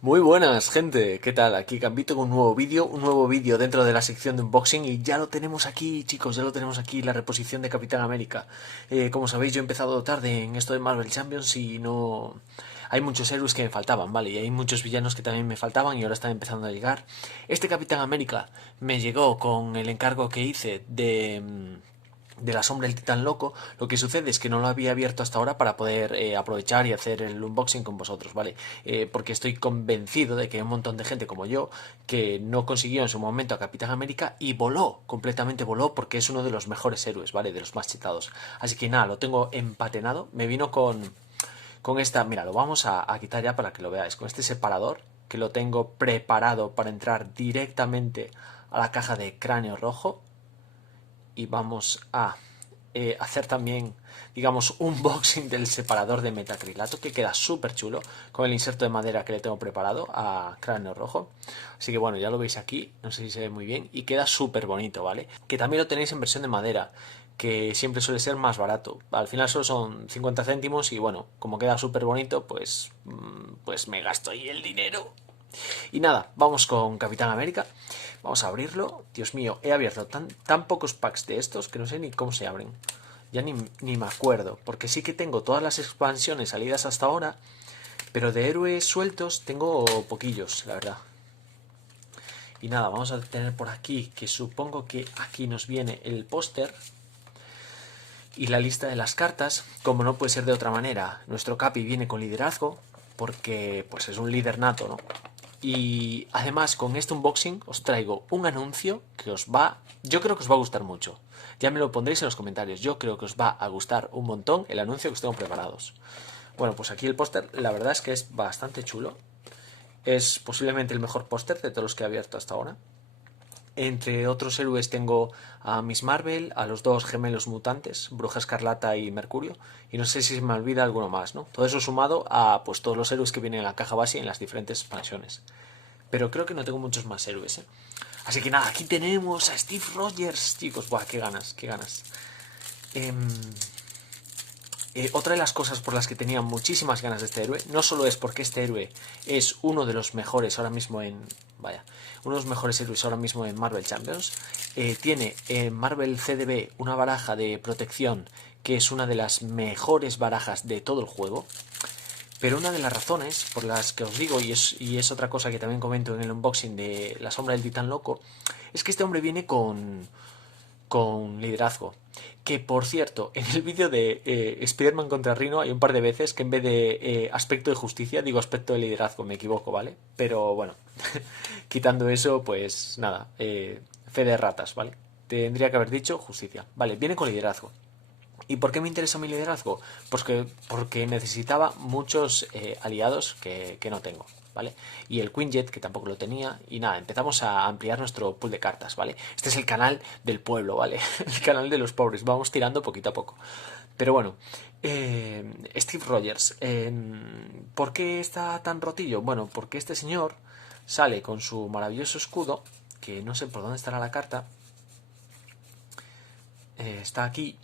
Muy buenas, gente. ¿Qué tal? Aquí Gambito con un nuevo vídeo dentro de la sección de unboxing y ya lo tenemos aquí, chicos, ya lo tenemos aquí, la reposición de Capitán América. Como sabéis, yo he empezado tarde en esto de Marvel Champions y no... Hay muchos héroes que me faltaban, ¿vale? Y hay muchos villanos que también me faltaban y ahora están empezando a llegar. Este Capitán América me llegó con el encargo que hice de la sombra del titán loco. Lo que sucede es que no lo había abierto hasta ahora para poder aprovechar y hacer el unboxing con vosotros, ¿vale? Porque estoy convencido de que hay un montón de gente como yo que no consiguió en su momento a Capitán América y voló, completamente voló, porque es uno de los mejores héroes, ¿vale? De los más chetados. Así que nada, lo tengo empatenado. Me vino con esta, mira, lo vamos a quitar ya para que lo veáis, con este separador que lo tengo preparado para entrar directamente a la caja de cráneo rojo y vamos a hacer también, digamos, un unboxing del separador de metacrilato que queda súper chulo con el inserto de madera que le tengo preparado a cráneo rojo. Así que bueno, ya lo veis aquí, no sé si se ve muy bien y queda súper bonito, ¿vale? Que también lo tenéis en versión de madera, que siempre suele ser más barato. Al final solo son 50 céntimos y bueno, como queda súper bonito, pues me gasto ahí el dinero. Y nada, vamos con Capitán América. Vamos a abrirlo. Dios mío, he abierto tan pocos packs de estos que no sé ni cómo se abren. Ya ni me acuerdo. Porque sí que tengo todas las expansiones salidas hasta ahora. Pero de héroes sueltos tengo poquillos, la verdad. Y nada, vamos a tener por aquí, que supongo que aquí nos viene el póster y la lista de las cartas. Como no puede ser de otra manera, nuestro Capi viene con liderazgo, porque pues es un líder nato, ¿no? Y además con este unboxing os traigo un anuncio que yo creo que os va a gustar mucho. Ya me lo pondréis en los comentarios. Yo creo que os va a gustar un montón el anuncio que os tengo preparados. Bueno, pues aquí el póster, la verdad es que es bastante chulo. Es posiblemente el mejor póster de todos los que he abierto hasta ahora. Entre otros héroes tengo a Miss Marvel, a los dos gemelos mutantes, Bruja Escarlata y Mercurio, y no sé si se me olvida alguno más, ¿no? Todo eso sumado a pues todos los héroes que vienen en la caja base y en las diferentes expansiones. Pero creo que no tengo muchos más héroes, ¿eh? Así que nada, aquí tenemos a Steve Rogers, chicos. Buah, qué ganas, qué ganas. Eh, Otra de las cosas por las que tenía muchísimas ganas de este héroe, no solo es porque este héroe es uno de los mejores ahora mismo en... Vaya, uno de los mejores héroes ahora mismo en Marvel Champions. Tiene en Marvel CDB una baraja de protección que es una de las mejores barajas de todo el juego. Pero una de las razones por las que os digo, y es otra cosa que también comento en el unboxing de La Sombra del Titán Loco, es que este hombre viene con liderazgo. Que por cierto, en el vídeo de Spider-Man contra Rhino hay un par de veces que en vez de aspecto de justicia digo aspecto de liderazgo, me equivoco, ¿vale? Pero bueno, quitando eso, pues nada, fe de ratas, ¿vale? Tendría que haber dicho justicia. Vale, viene con liderazgo. ¿Y por qué me interesa mi liderazgo? Pues porque necesitaba muchos aliados que no tengo, ¿vale? Y el Quinjet, que tampoco lo tenía. Y nada, empezamos a ampliar nuestro pool de cartas, ¿vale? Este es el canal del pueblo, ¿vale? El canal de los pobres. Vamos tirando poquito a poco. Pero bueno, Steve Rogers, ¿por qué está tan rotillo? Bueno, porque este señor sale con su maravilloso escudo, que no sé por dónde estará la carta. Está aquí.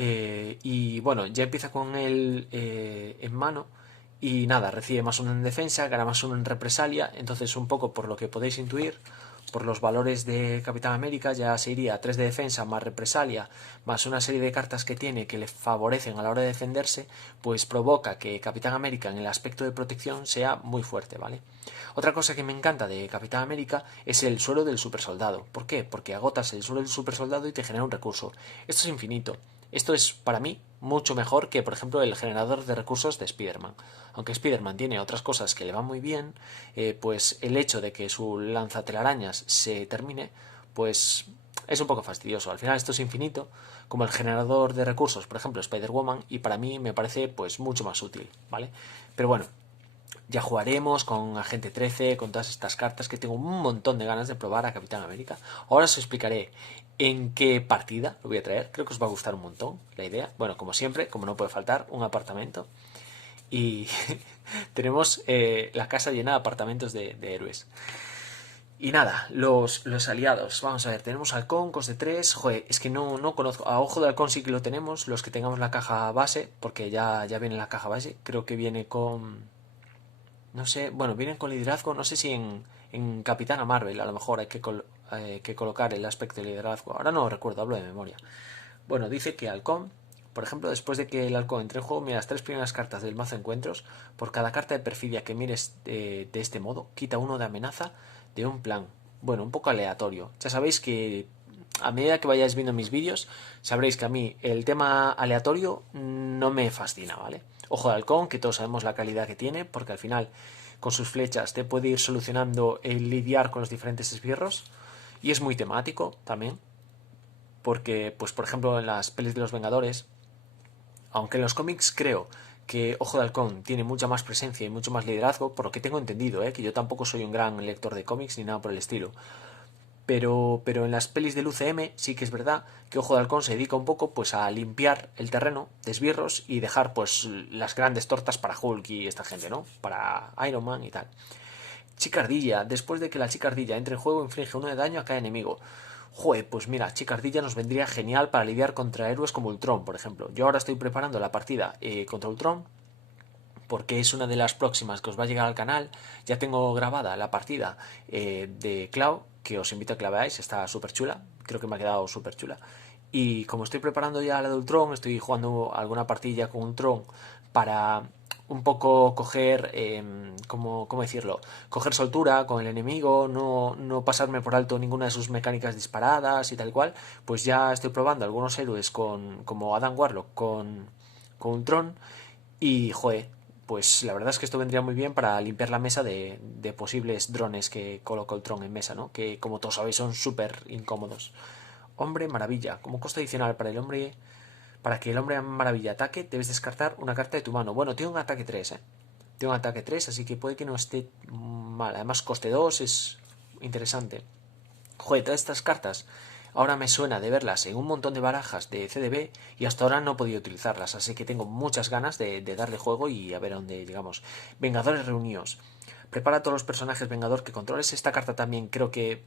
Y bueno, ya empieza con él en mano. Y nada, recibe más uno en defensa, gana más uno en represalia. Entonces, un poco por lo que podéis intuir, por los valores de Capitán América, ya se iría a 3 de defensa más represalia, más una serie de cartas que tiene que le favorecen a la hora de defenderse, pues provoca que Capitán América en el aspecto de protección sea muy fuerte, ¿vale? Otra cosa que me encanta de Capitán América es el suelo del supersoldado. ¿Por qué? Porque agotas el suelo del supersoldado y te genera un recurso. Esto es infinito. Esto es, para mí, mucho mejor que, por ejemplo, el generador de recursos de Spider-Man. Aunque Spider-Man tiene otras cosas que le van muy bien, pues el hecho de que su lanzatelarañas se termine, pues es un poco fastidioso. Al final esto es infinito, como el generador de recursos, por ejemplo, Spider-Woman, y para mí me parece pues mucho más útil, ¿vale? Pero bueno, ya jugaremos con Agente 13, con todas estas cartas que tengo un montón de ganas de probar a Capitán América. Ahora os explicaré en qué partida lo voy a traer. Creo que os va a gustar un montón la idea. Bueno, como siempre, como no puede faltar, un apartamento. Y tenemos la casa llena de apartamentos de héroes. Y nada, los aliados. Vamos a ver, tenemos halcón, coste 3. Joder, es que no conozco. A ojo de halcón sí que lo tenemos, los que tengamos la caja base, porque ya viene la caja base. Creo que viene con No sé, bueno, vienen con liderazgo, no sé si en Capitana Marvel a lo mejor hay que colocar el aspecto de liderazgo. Ahora no recuerdo, hablo de memoria. Bueno, dice que Halcón, por ejemplo, después de que el Halcón entre en juego, mira las tres primeras cartas del mazo encuentros. Por cada carta de perfidia que mires de este modo, quita uno de amenaza de un plan. Bueno, un poco aleatorio. Ya sabéis que a medida que vayáis viendo mis vídeos, sabréis que a mí el tema aleatorio no me fascina, ¿vale? Ojo de halcón, que todos sabemos la calidad que tiene, porque al final con sus flechas te puede ir solucionando el lidiar con los diferentes esbirros. Y es muy temático también, porque, pues por ejemplo, en las pelis de los Vengadores, aunque en los cómics creo que Ojo de Halcón tiene mucha más presencia y mucho más liderazgo, por lo que tengo entendido, que yo tampoco soy un gran lector de cómics ni nada por el estilo. Pero en las pelis del UCM sí que es verdad que Ojo de Halcón se dedica un poco pues a limpiar el terreno de esbirros y dejar pues las grandes tortas para Hulk y esta gente, ¿no? Para Iron Man y tal. Chica Ardilla. Después de que la Chica Ardilla entre en juego, inflige uno de daño a cada enemigo. Joder, pues mira, Chica Ardilla nos vendría genial para lidiar contra héroes como Ultron, por ejemplo. Yo ahora estoy preparando la partida contra Ultron, porque es una de las próximas que os va a llegar al canal. Ya tengo grabada la partida de Cloud, que os invito a que la veáis, está súper chula, creo que me ha quedado súper chula. Y como estoy preparando ya la de Ultron, estoy jugando alguna partida con Ultron para un poco coger, ¿cómo decirlo? Coger soltura con el enemigo, no pasarme por alto ninguna de sus mecánicas disparadas y tal cual. Pues ya estoy probando algunos héroes como Adam Warlock con Ultron. Y, joder, pues la verdad es que esto vendría muy bien para limpiar la mesa de posibles drones que coloca Ultron en mesa, ¿no? Que como todos sabéis son súper incómodos. Hombre Maravilla. Como coste adicional para que el Hombre Maravilla ataque, debes descartar una carta de tu mano. Bueno, tiene un ataque 3, ¿eh? Tiene un ataque 3, así que puede que no esté mal. Además, coste 2 es interesante. Joder, todas estas cartas ahora me suena de verlas en un montón de barajas de CDB y hasta ahora no he podido utilizarlas, así que tengo muchas ganas de darle juego y a ver a dónde llegamos. Vengadores reunidos. Prepara a todos los personajes Vengador que controles. Esta carta también creo que,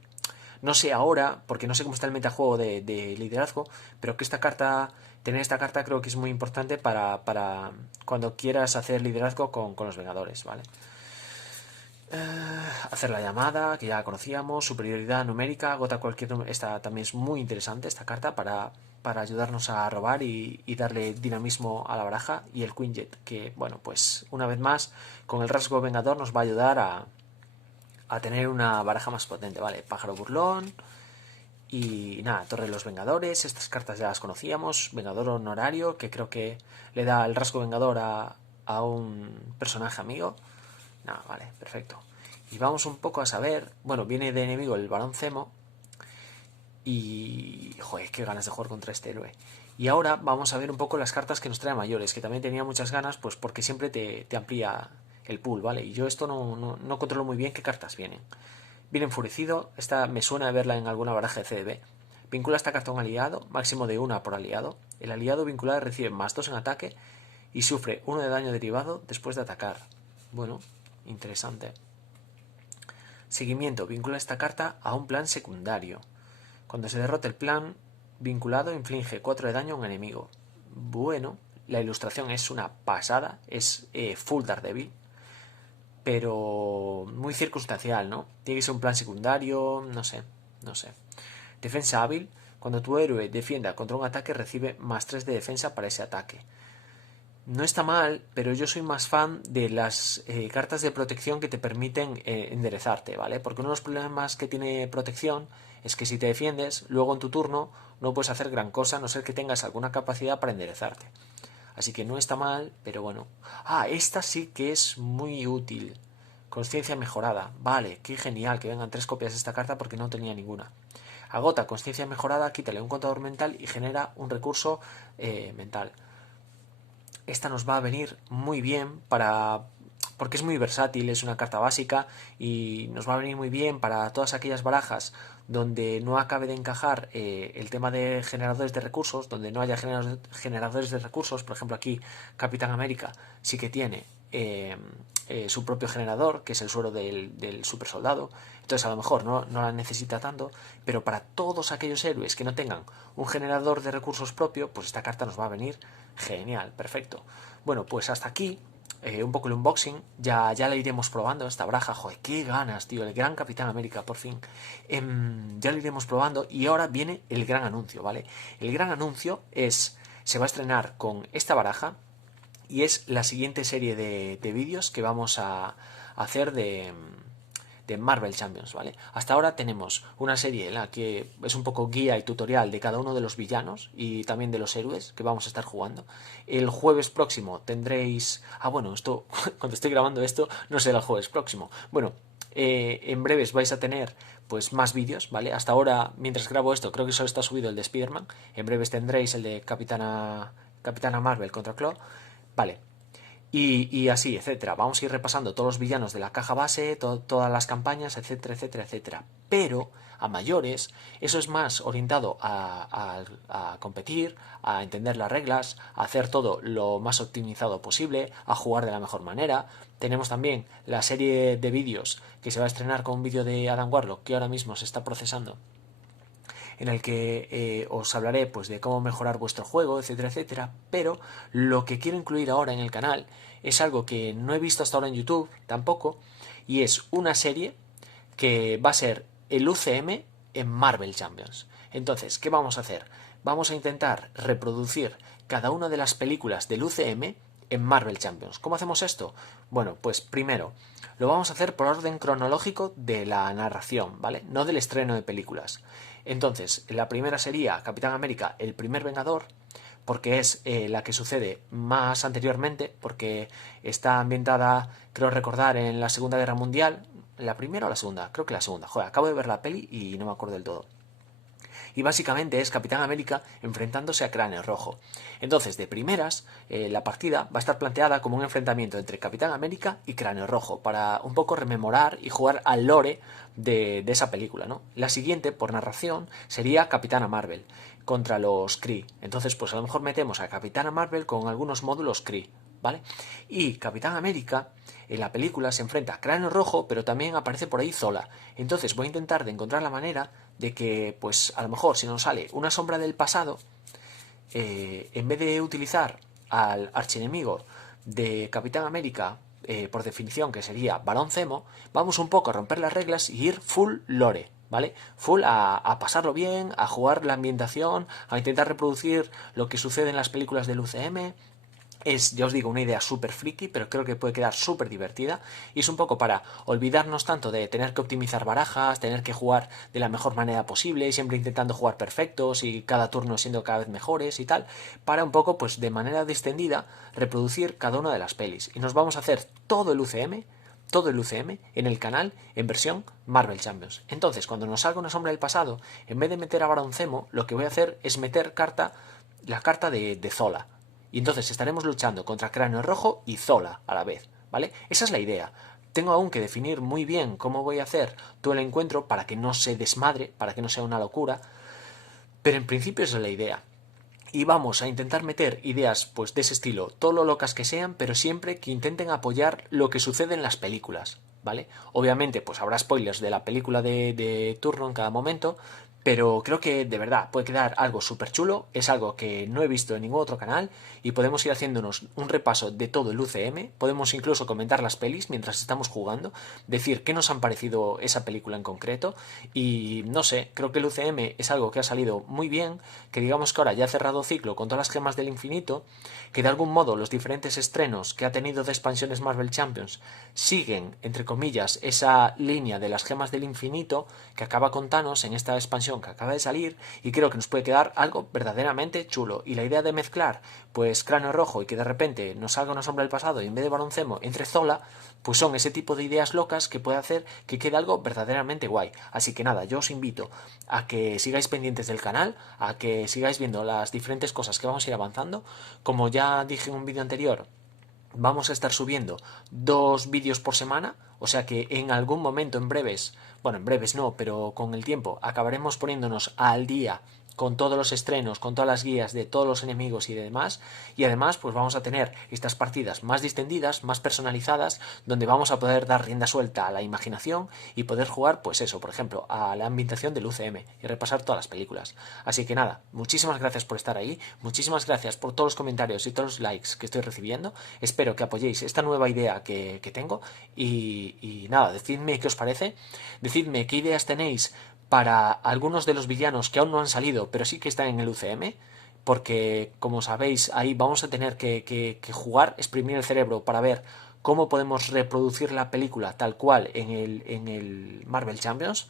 no sé ahora, porque no sé cómo está el metajuego de liderazgo, pero que tener esta carta creo que es muy importante para cuando quieras hacer liderazgo con los Vengadores, ¿vale? Hacer la llamada, que ya la conocíamos, superioridad numérica, agota cualquier número. Esta también es muy interesante, esta carta, para ayudarnos a robar y darle dinamismo a la baraja. Y el Quinjet, que, bueno, pues una vez más, con el rasgo vengador nos va a ayudar a tener una baraja más potente, ¿vale? Pájaro burlón. Y nada, Torre de los Vengadores, estas cartas ya las conocíamos. Vengador honorario, que creo que le da el rasgo vengador a un personaje amigo. Nada, vale, perfecto. Y vamos un poco a saber. Bueno, viene de enemigo el Barón Zemo. Y. Joder, qué ganas de jugar contra este héroe. Y ahora vamos a ver un poco las cartas que nos trae mayores, que también tenía muchas ganas, pues porque siempre te amplía el pool, ¿vale? Y yo esto no controlo muy bien qué cartas vienen. Viene enfurecido, esta me suena de verla en alguna baraja de CDB. Vincula esta carta a un aliado, máximo de una por aliado. El aliado vinculado recibe +2 en ataque y sufre 1 de daño derivado después de atacar. Bueno, interesante. Seguimiento. Vincula esta carta a un plan secundario. Cuando se derrote el plan vinculado, inflige 4 de daño a un enemigo. Bueno, la ilustración es una pasada. Es full Daredevil. Pero muy circunstancial, ¿no? Tiene que ser un plan secundario, no sé. Defensa hábil. Cuando tu héroe defienda contra un ataque, recibe +3 de defensa para ese ataque. No está mal, pero yo soy más fan de las cartas de protección que te permiten enderezarte, ¿vale? Porque uno de los problemas que tiene protección es que si te defiendes, luego en tu turno no puedes hacer gran cosa a no ser que tengas alguna capacidad para enderezarte. Así que no está mal, pero bueno. Esta sí que es muy útil. Conciencia mejorada. Vale, qué genial que vengan 3 copias de esta carta porque no tenía ninguna. Agota conciencia mejorada, quítale un contador mental y genera un recurso mental. Esta nos va a venir muy bien porque es muy versátil, es una carta básica y nos va a venir muy bien para todas aquellas barajas donde no acabe de encajar el tema de generadores de recursos, donde no haya generadores de recursos. Por ejemplo, aquí Capitán América sí que tiene su propio generador, que es el suero del super soldado. Entonces a lo mejor no la necesita tanto, pero para todos aquellos héroes que no tengan un generador de recursos propio, pues esta carta nos va a venir genial, perfecto. Bueno, pues hasta aquí un poco el unboxing, ya la iremos probando esta baraja. Joder, qué ganas, tío, el gran Capitán América, por fin. Ya lo iremos probando y ahora viene el gran anuncio, ¿vale? El gran anuncio se va a estrenar con esta baraja y es la siguiente serie de vídeos que vamos a hacer de Marvel Champions, ¿vale? Hasta ahora tenemos una serie en la que es un poco guía y tutorial de cada uno de los villanos y también de los héroes que vamos a estar jugando. El jueves próximo tendréis... Ah, bueno, esto, cuando estoy grabando esto, no será el jueves próximo. Bueno, en breves vais a tener pues más vídeos, ¿vale? Hasta ahora, mientras grabo esto, creo que solo está subido el de Spider-Man. En breves tendréis el de Capitana Marvel contra Claw. Vale, y así, etcétera. Vamos a ir repasando todos los villanos de la caja base, todas las campañas, etcétera, etcétera, etcétera. Pero a mayores, eso es más orientado a competir, a entender las reglas, a hacer todo lo más optimizado posible, a jugar de la mejor manera. Tenemos también la serie de vídeos que se va a estrenar con un vídeo de Adam Warlock que ahora mismo se está procesando, en el que os hablaré pues de cómo mejorar vuestro juego, etcétera, etcétera. Pero lo que quiero incluir ahora en el canal es algo que no he visto hasta ahora en YouTube tampoco, y es una serie que va a ser el UCM en Marvel Champions. Entonces, ¿qué vamos a hacer? Vamos a intentar reproducir cada una de las películas del UCM en Marvel Champions. ¿Cómo hacemos esto? Bueno, pues primero lo vamos a hacer por orden cronológico de la narración, ¿vale? No del estreno de películas. Entonces, la primera sería Capitán América, el primer Vengador, porque es la que sucede más anteriormente, porque está ambientada, creo recordar, en la Segunda Guerra Mundial. ¿La primera o la segunda? Creo que la segunda. Joder, acabo de ver la peli y no me acuerdo del todo. Y básicamente es Capitán América enfrentándose a Cráneo Rojo. Entonces, de primeras, la partida va a estar planteada como un enfrentamiento entre Capitán América y Cráneo Rojo, para un poco rememorar y jugar al lore de esa película, ¿no? La siguiente, por narración, sería Capitana Marvel contra los Kree. Entonces, pues a lo mejor metemos a Capitana Marvel con algunos módulos Kree, ¿vale? Y Capitán América en la película se enfrenta a Cráneo Rojo, pero también aparece por ahí Zola. Entonces voy a intentar de encontrar la manera de que, pues a lo mejor si nos sale una sombra del pasado, en vez de utilizar al archienemigo de Capitán América, por definición que sería Barón Zemo, vamos un poco a romper las reglas y ir full lore, ¿vale? Full a pasarlo bien, a jugar la ambientación, a intentar reproducir lo que sucede en las películas del UCM. Es, ya os digo, una idea súper friki, pero creo que puede quedar súper divertida. Y es un poco para olvidarnos tanto de tener que optimizar barajas, tener que jugar de la mejor manera posible, siempre intentando jugar perfectos y cada turno siendo cada vez mejores y tal, para un poco, pues de manera distendida, reproducir cada una de las pelis. Y nos vamos a hacer todo el UCM en el canal en versión Marvel Champions. Entonces, cuando nos salga una sombra del pasado, en vez de meter a Barón Zemo, lo que voy a hacer es meter la carta de Zola. Y entonces estaremos luchando contra Cráneo Rojo y Zola a la vez, ¿vale? Esa es la idea. Tengo aún que definir muy bien cómo voy a hacer todo el encuentro para que no se desmadre, para que no sea una locura, pero en principio esa es la idea. Y vamos a intentar meter ideas pues de ese estilo, todo lo locas que sean, pero siempre que intenten apoyar lo que sucede en las películas, ¿vale? Obviamente pues habrá spoilers de la película de turno en cada momento, pero creo que de verdad puede quedar algo súper chulo, es algo que no he visto en ningún otro canal y podemos ir haciéndonos un repaso de todo el UCM, podemos incluso comentar las pelis mientras estamos jugando, decir qué nos han parecido esa película en concreto y no sé, creo que el UCM es algo que ha salido muy bien, que digamos que ahora ya ha cerrado ciclo con todas las gemas del infinito, que de algún modo los diferentes estrenos que ha tenido de expansiones Marvel Champions siguen, entre comillas, esa línea de las gemas del infinito que acaba con Thanos en esta expansión que acaba de salir y creo que nos puede quedar algo verdaderamente chulo. Y la idea de mezclar pues Cráneo Rojo y que de repente nos salga una sombra del pasado y en vez de Barón Zemo entre Zola, pues son ese tipo de ideas locas que puede hacer que quede algo verdaderamente guay. Así que nada, yo os invito a que sigáis pendientes del canal, a que sigáis viendo las diferentes cosas que vamos a ir avanzando. Como ya dije en un vídeo anterior, vamos a estar subiendo 2 vídeos por semana, o sea que en algún momento en breves no, pero con el tiempo acabaremos poniéndonos al día con todos los estrenos, con todas las guías de todos los enemigos y demás, y además pues vamos a tener estas partidas más distendidas, más personalizadas, donde vamos a poder dar rienda suelta a la imaginación y poder jugar, pues eso, por ejemplo, a la ambientación del UCM y repasar todas las películas. Así que nada, muchísimas gracias por estar ahí, muchísimas gracias por todos los comentarios y todos los likes que estoy recibiendo, espero que apoyéis esta nueva idea que tengo y nada, decidme qué os parece, decidme qué ideas tenéis para algunos de los villanos que aún no han salido, pero sí que están en el UCM, porque como sabéis, ahí vamos a tener que jugar, exprimir el cerebro para ver cómo podemos reproducir la película tal cual en el Marvel Champions.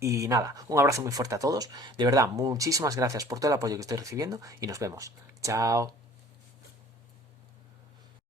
Y nada, un abrazo muy fuerte a todos. De verdad, muchísimas gracias por todo el apoyo que estoy recibiendo y nos vemos. Chao.